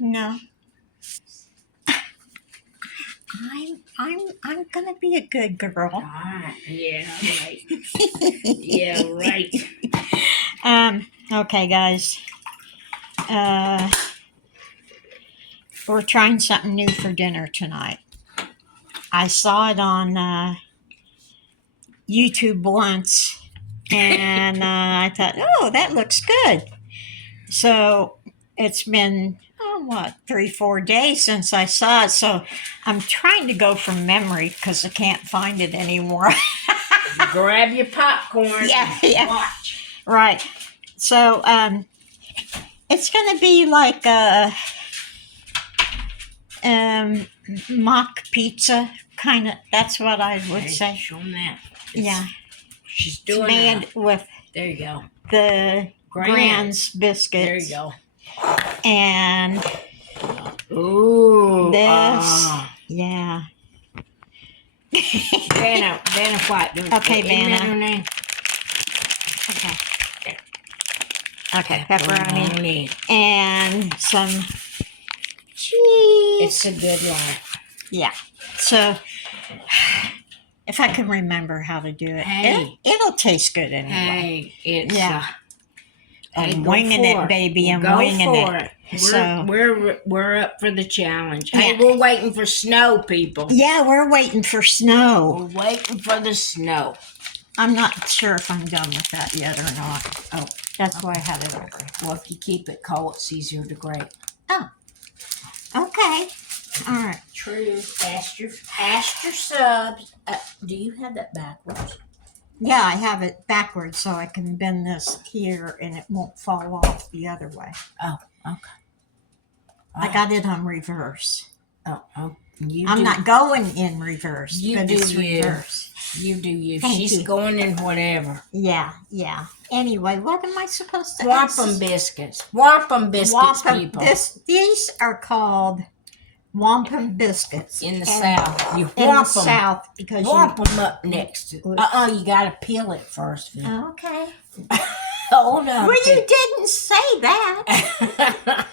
No. I'm gonna be a good girl. Ah, yeah, right. Yeah, right. Okay, guys. We're trying something new for dinner tonight. I saw it on YouTube once, and I thought, oh, that looks good. So it's been, oh, what, 3, 4 days since I saw it. So I'm trying to go from memory because I can't find it anymore. Grab your popcorn. Yeah, and yeah. Watch. Right. So it's going to be like a mock pizza kind of. That's what I would Hey, say. show 'em that. Yeah. She's It's doing made it. with There you go. the Grand's biscuits. There you go. And Ooh. this. Yeah. Vanna White. Okay, Isn't that Vanna. her name? Okay, pepperoni. Pepperoni. And some cheese. It's a good life. Yeah. So, if I can remember how to do it, Hey. it'll taste good anyway. Hey, it's Yeah. hey, I'm go winging for it, baby. I'm Go winging for it. We're, So we're up for the challenge. Hey, Yeah. we're waiting for snow, people. yeah, we're waiting for snow. We're waiting for the snow. I'm not sure if I'm done with that yet or not. Oh, that's why I had it over. Well, if you keep it cold, it's easier to grate. Oh, okay. All right. True. Ask your subs. Do you have that backwards? Yeah, I have it backwards so I can bend this here and it won't fall off the other way. Oh, okay. I got it on reverse. Oh, I'm not going in reverse, You but do it's you. reverse. You do you. Thank She's you. going in whatever. Yeah. Anyway, what am I supposed to Wampum biscuits. Wampum biscuits, people. These are called wampum biscuits. In the South. You In the whomp them. South because Whomp them up next to. You got to peel it first. Vin. Okay. Hold on. Well, you didn't say that.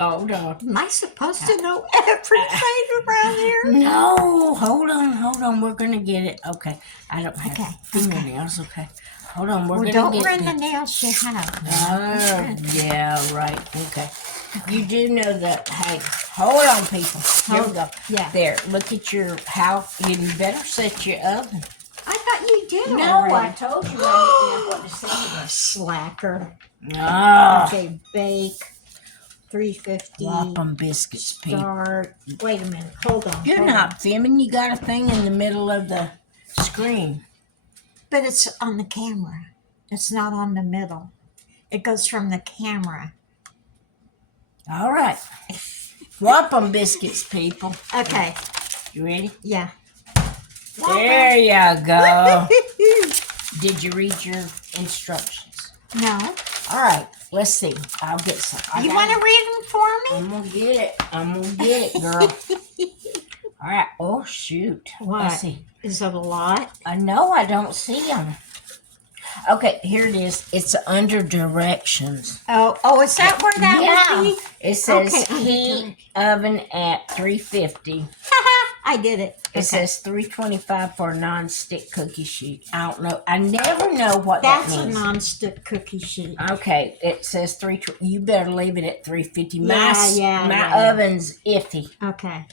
Hold on. Am I supposed to know everything around here? No, hold on. We're gonna get it. Okay, I don't have Okay, fingernails. Okay, hold on. We're gonna don't get run the it. nails you have. Oh, yeah, right. Okay. You do know that. Hey, hold on, people. Here we go. Yeah. There. Look at your how. You better set your oven. I thought you did. No, I already. told you I didn't know what to say. Slacker. Ah, Okay, bake. 350. Wampum biscuits, people. Start. Wait a minute. Hold on. You're hold not on. filming. You got a thing in the middle of the screen. But it's on the camera. It's not on the middle. It goes from the camera. All right. Wampum biscuits, people. Okay. You ready? Yeah. There you go. Did you read your instructions? No. All right. Let's see. I'll get some. You want to read them for me? I'm going to get it, girl. All right. Oh, shoot. What? Let's see. Is it a lot? I know I don't see them. Okay, here it is. It's under directions. Oh, is that where that would be? It says Okay, under heat oven at 350. I did it. It says 325 for a non-stick cookie sheet. I don't know. I never know what That's that a means. non-stick cookie sheet. Okay, it says 320. You better leave it at 350. Yeah, My oven's iffy. Okay.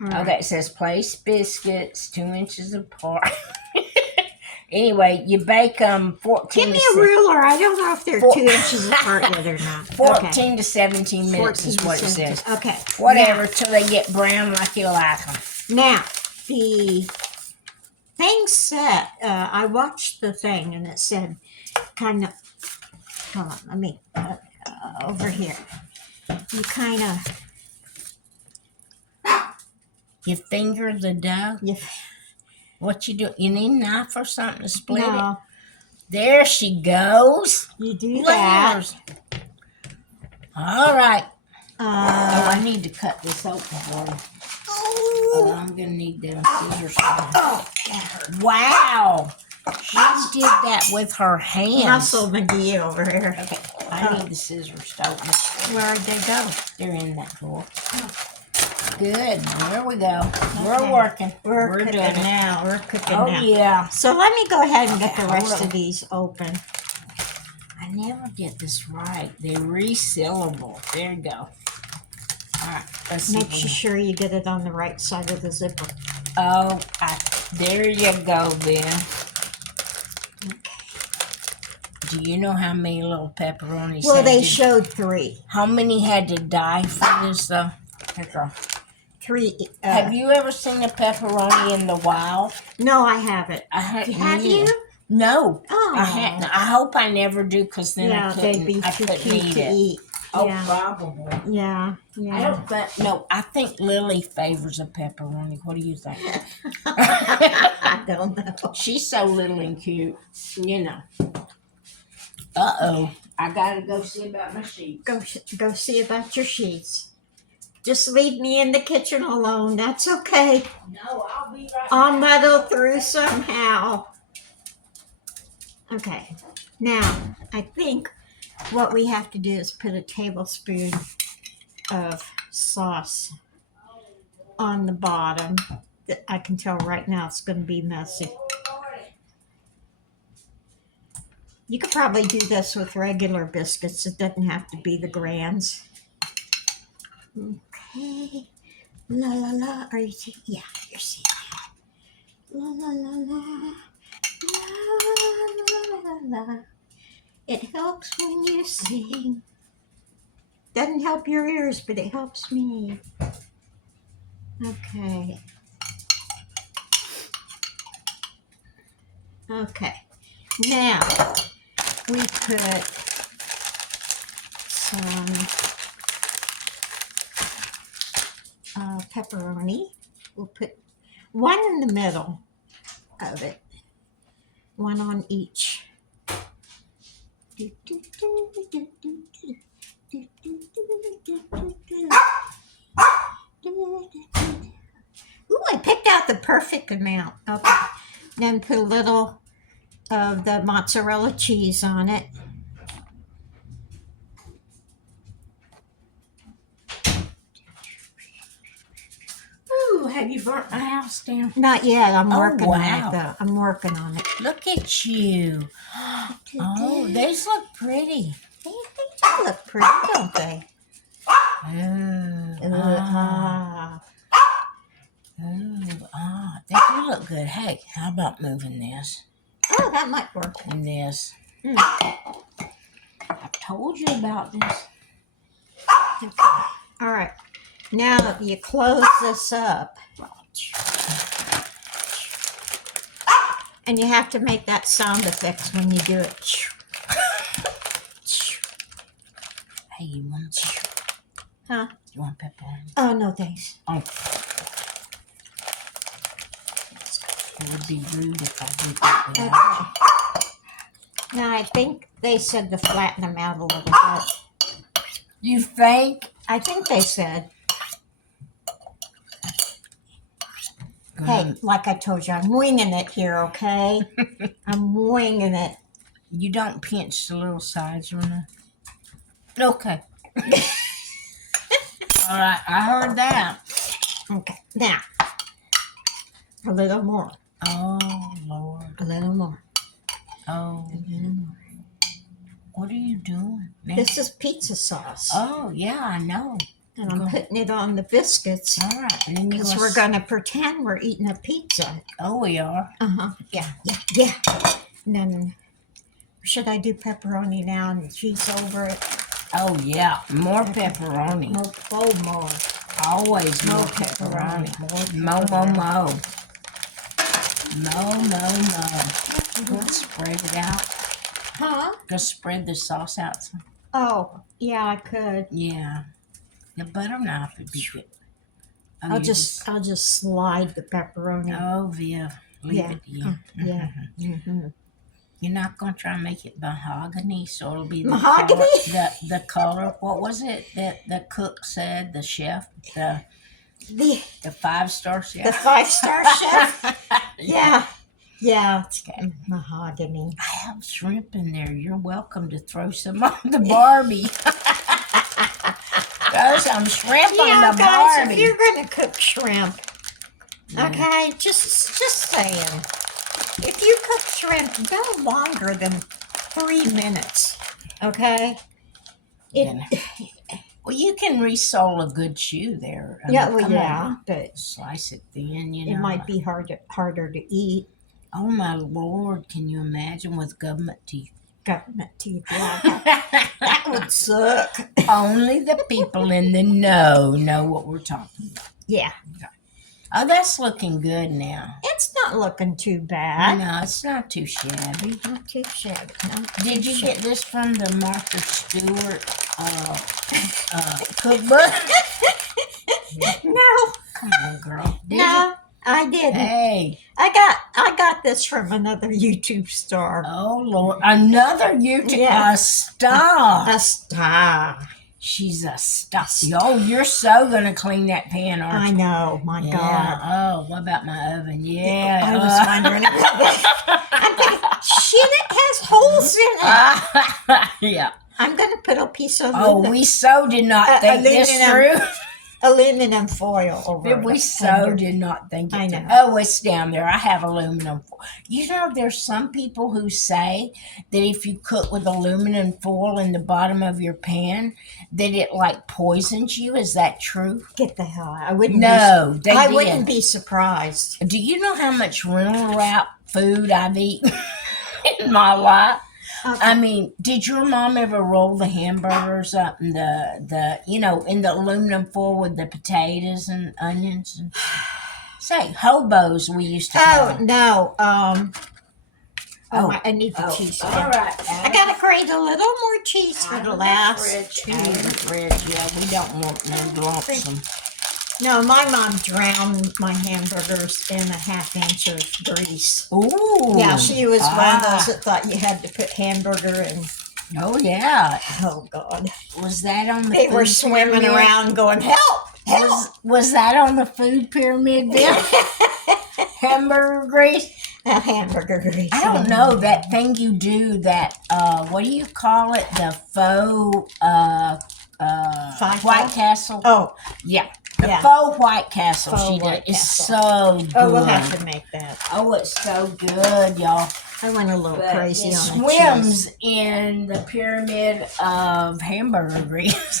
All right. Okay, it says place biscuits 2 inches apart. Anyway, you bake them 14 Give me to a ruler. I don't know if they're 2 inches apart yet or not. 14 to 17 minutes is 14 what to it says. 17. Okay. Whatever, till they get brown like you like them. Now, the thing said, I watched the thing and it said kind of, hold on, let me, over here. You kind of, You finger the dough. you, What you do? You need a knife or something to split it? no, There she goes. you do that. Layers. All right. Uh, I need to cut this open for you. Oh, I'm going to need them scissors. oh, that hurt. Wow. She did that with her hands. Muscle McGee over here. Okay, I need the scissors to open it. Where'd they go? They're in that drawer. Good. There we go. Okay. We're working. We're cooking doing it. now. We're cooking Oh, now. yeah. So let me go ahead and get Okay, the hold rest on. of these open. I never get this right. They're resealable. There you go. All right. Let's see. Make sure you get it on the right side of the zipper. Oh, there you go, Ben. Do you know how many little pepperonis? Well, they showed 3. How many had to die for this, though? 3. Have you ever seen a pepperoni in the wild? No, I haven't. Have you? No. Oh. I hadn't. I hope I never do, because then I they'd be too couldn't cute eat to it. eat. Oh, Yeah. probably. Yeah. I don't think. No, I think Lily favors a pepperoni. What do you think? I don't know. She's so little and cute, you know. Uh-oh. I gotta go see about my sheets. Go see about your sheets. Just leave me in the kitchen alone. That's okay. No, I'll be right I'll back. muddle through somehow. Okay. Now, I think what we have to do is put a tablespoon of sauce on the bottom. I can tell right now it's going to be messy. You could probably do this with regular biscuits. It doesn't have to be the grands. Okay. La la la. Are you seeing? Yeah, you're seeing it. La la la la. La la la la. It helps when you sing. Doesn't help your ears, but it helps me. Okay. Okay. Now we put some pepperoni. We'll put one in the middle of it. One on each. Ooh, I picked out the perfect amount. Okay. Then put a little of the mozzarella cheese on it. Ooh, have you burnt my house down? Not yet. I'm working on wow. it, though. I'm working on it. Look at you. Oh, these look pretty. They do look pretty, don't they? Ooh, they do look good. Hey, how about moving this Oh, that might work. and this? I told you about this. Okay. All right. Now you close this up. And you have to make that sound effects when you do it. Hey, you want Huh? You want pepperoni? Oh, no, thanks. Oh. It would be rude if I did that without Okay. Now, I think they said to flatten them out a little bit. you. think? I think they said, hey, like I told you, I'm winging it here, okay? I'm winging it. You don't pinch the little sides or nothing? Okay. All right, I heard that. Okay. Now, a little more. Oh, Lord. A little more. Oh, A little more. what are you doing? Now? This is pizza sauce. Oh, yeah, I know. And I'm putting it on the biscuits. All right. And then you Because we're going to pretend we're eating a pizza. Oh, we are. Uh-huh. Yeah. And then, should I do pepperoni now and cheese over it? Oh, yeah. More pepperoni. More. Always more More pepperoni. pepperoni. Mo. Let's spread it out. Huh? Just spread the sauce out. Oh, yeah, I could. Yeah. The butter knife would be good. Oh, I'll just slide the pepperoni. Oh, Viv. Leave it. Yeah. Yeah. Mm-hmm. You're not going to try and make it mahogany, so it'll be the Mahogany? Color, the color. What was it that the cook said, the chef? The 5-star chef? The 5-star chef? Yeah. Yeah, it's mahogany. I have shrimp in there. You're welcome to throw some on the Barbie. Throw some shrimp on Yeah, the guys, Barbie. if you're gonna cook shrimp, Yeah. okay, just saying. If you cook shrimp, no longer than 3 minutes, okay? Yeah. Well, you can resole a good shoe there. I Yeah, mean, well, come yeah, on. but Slice it thin, you it know. might be harder to eat. Oh my Lord! Can you imagine with government teeth? Government teeth, yeah, that would suck. Only the people in the know what we're talking about. Yeah, Oh, that's looking good now. it's not looking too bad. No, it's not too shabby. Not too shabby. Not Did too you shabby. get this from the Martha Stewart cookbook? No, Come on, girl. Did no, I you? didn't. Hey. I got this from another YouTube star. Oh Lord, another YouTube Yeah. a star. A star. She's a star. Oh, you're so gonna clean that pan, I aren't you? know, my Yeah. God. Oh, what about my oven? Yeah. I was wondering about that. I'm thinking, shit, it has holes in it. Yeah. I'm going to put a piece of We so did not think this aluminum. through. Aluminum foil over it. We so did not think it I through. know. Oh, it's down there. I have aluminum foil. You know, there's some people who say that if you cook with aluminum foil in the bottom of your pan, that it like poisons you. Is that true? Get the hell out. I wouldn't No, they I did. wouldn't be surprised. Do you know how much rental wrap food I've eaten in my life? Okay. I mean, did your mom ever roll the hamburgers up in the in the aluminum foil with the potatoes and onions? And, say, hobos we used to call Oh, them. no. I need the cheese. All again. right. I got to grate a little more cheese for the last two. Out of the fridge. Yeah, we don't want no lumps. No, my mom drowned my hamburgers in a half-inch of grease. Ooh. Yeah, she was one of those that thought you had to put hamburger in. Oh, yeah. Oh, God. Was that on the They food were swimming pyramid? around going, help, help. Was that on the food pyramid, Bill? Hamburger grease? Hamburger grease. I don't know that thing you do that. What do you call it? The faux White Castle. Oh, yeah, the yeah. faux White Castle. Faux She did. White It's Castle. so good. Oh, we'll have to make that. Oh, it's so good, y'all. I went a little But crazy it on the cheese. swims in the pyramid of hamburger grease.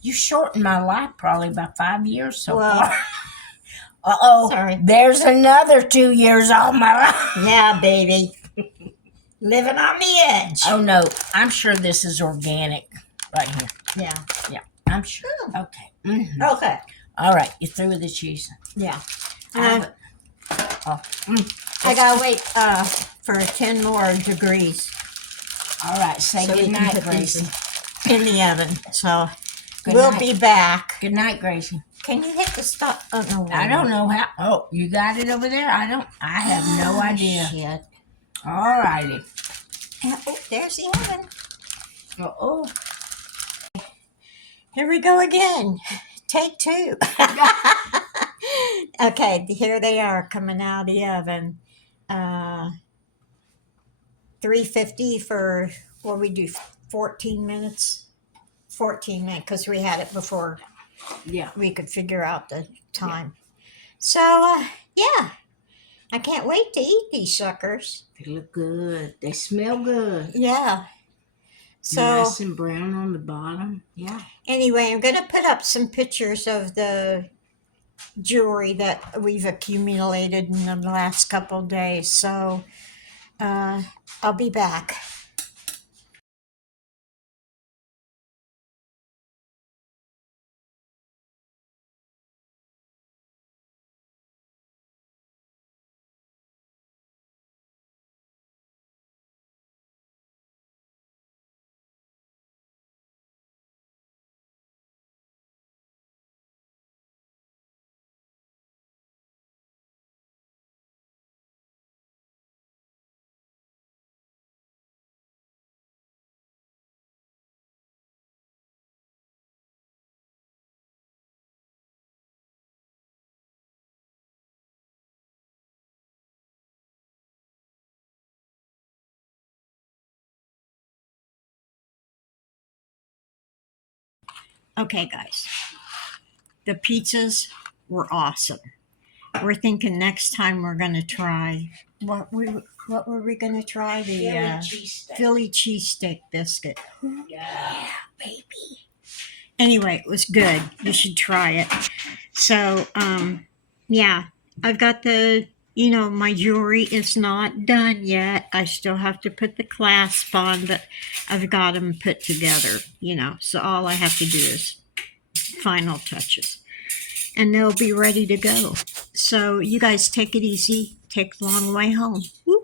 You shortened my life probably by 5 years so far. Uh-oh. Sorry. There's another 2 years on my life. Yeah, baby. Living on the edge. Oh, no. I'm sure this is organic right here. Yeah. Yeah, I'm sure. Okay. Mm-hmm. Okay. All right. You through with the cheese? Yeah. I gotta wait for 10 more degrees. All right. Say So we good can night, put these Gracie. in the oven. So Good we'll night. be back. Good night, Gracie. Can you hit the stop? Oh, no. I don't know how. Oh, you got it over there? I have no idea. Shit. All righty. Oh, there's the oven. Oh. Here we go again. Take 2. Okay, here they are coming out of the oven. 350 for, what we do, 14 minutes? 14 minutes, because we had it before Yeah. we could figure out the time. So, yeah. I can't wait to eat these suckers. They look good. They smell good. Yeah. So, Nice and brown on the bottom. Yeah. anyway, I'm going to put up some pictures of the jewelry that we've accumulated in the last couple of days. So, I'll be back. Okay, guys, the pizzas were awesome. We're thinking next time we're gonna try what were we gonna try? The Philly cheesesteak biscuit. Yeah, baby. Anyway, it was good. You should try it. So, yeah, I've got my jewelry is not done yet. I still have to put the clasp on, but I've got them put together, so all I have to do is final touches and they'll be ready to go. So, you guys take it easy. Take the long way home. Woo.